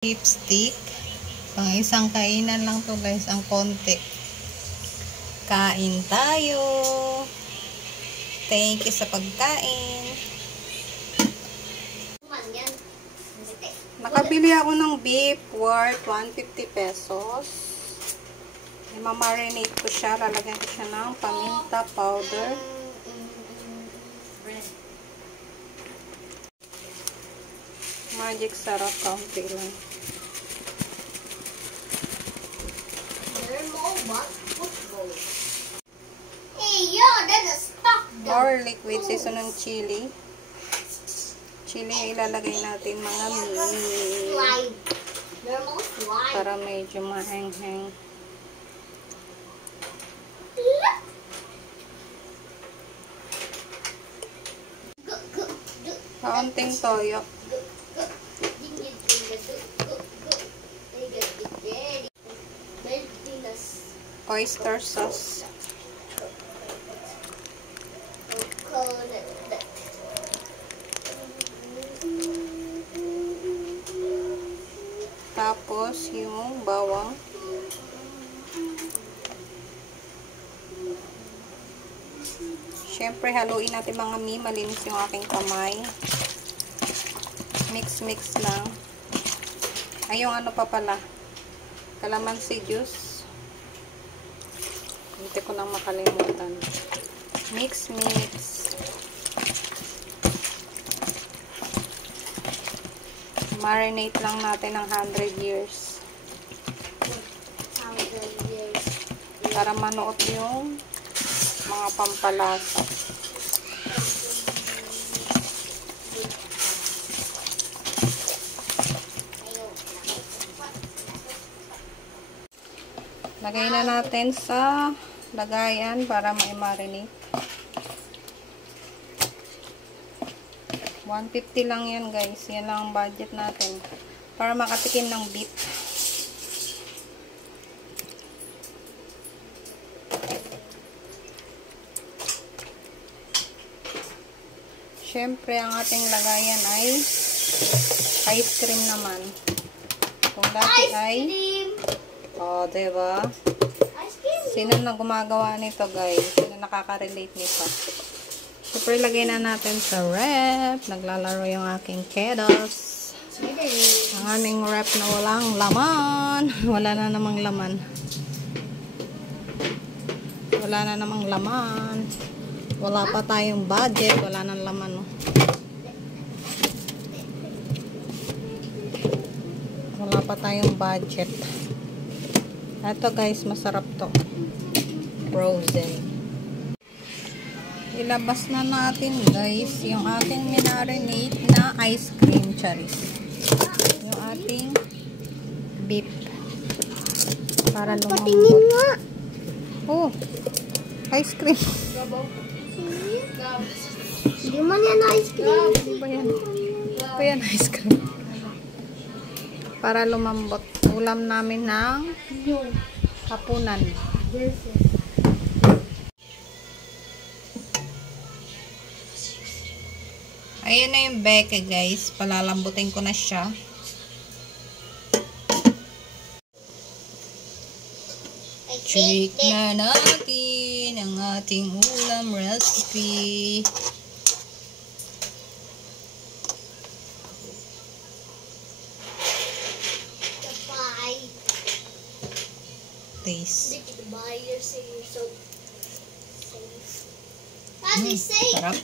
Lipstick. Pang isang kainan lang to guys, ang konti. Kain tayo. Thank you sa pagkain. Nakabili ako ng beef worth 150 pesos. Mamarinate ko siya. Lalagyan ko siya ng paminta powder. Magic sarap, kaunti lang. Garlic with season ng chili. Chili yung ilalagay natin mga meat. Para medyo maheng-heng. Kaunting toyo. Oyster sauce. Tapos yung bawang. Siyempre haluin natin mga malinis yung aking kamay. Mix lang. Ay, yung ano pa pala, calamansi juice. Hindi ko nang makalimutan. Mix. Marinate lang natin ng 100 years. Para manuot yung mga pampalasa. Lagay na natin sa lagayan para ma-marinate. 150 lang yan guys. Yan lang ang budget natin. Para makatikim ng beef. Siyempre, ang ating lagayan ay ice cream naman. Kung dati ay diba? Sino na gumagawa nito guys? Sino nakaka-relate nito? Siyempre, lagay na natin sa ref. Naglalaro yung aking kiddos. Ang aming ref na walang laman. Wala na namang laman. Wala pa tayong budget. Wala nang laman. Oh. Wala pa tayong budget. Ito guys, masarap to. Frozen. Ilabas na natin guys yung ating minarinate na ice cream charis. Yung ating beef. Para lumambot. Patingin nga. Oh, ice cream. Hindi man yan ice cream. Ano ba yan? Ano ba yan ice cream? Para lumambot. Ulam namin ng hapunan. Ayan na yung beke guys. Palalambutin ko na siya. Check na natin ang ating ulam recipe. Taste. Sarap.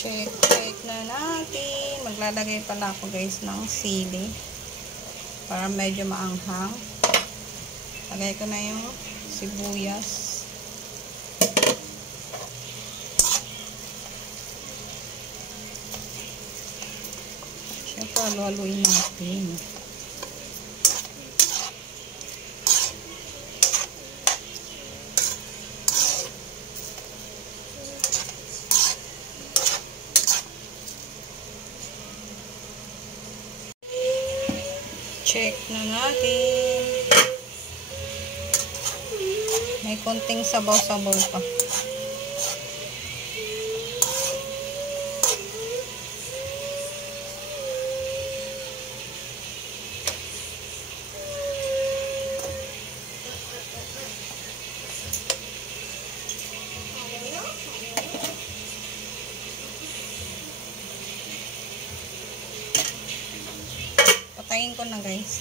Check na natin. Maglalagay pala ako guys ng sili para medyo maanghang. Lagay ko na yung sibuyas. Siyempre haluin natin. Check na natin. May konting sabaw-sabaw pa. Hilain ko na guys.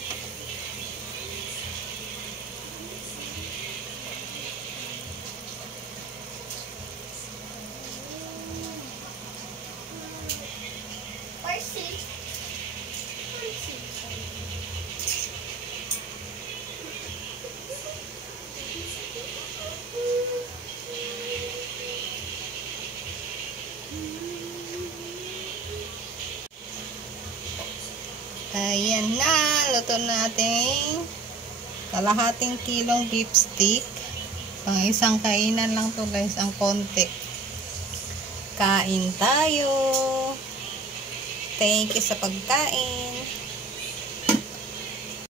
Ayan na, luto natin kalahating kilong beef stick. Pang isang kainan lang to guys, ang konti. Kain tayo. Thank you sa pagkain.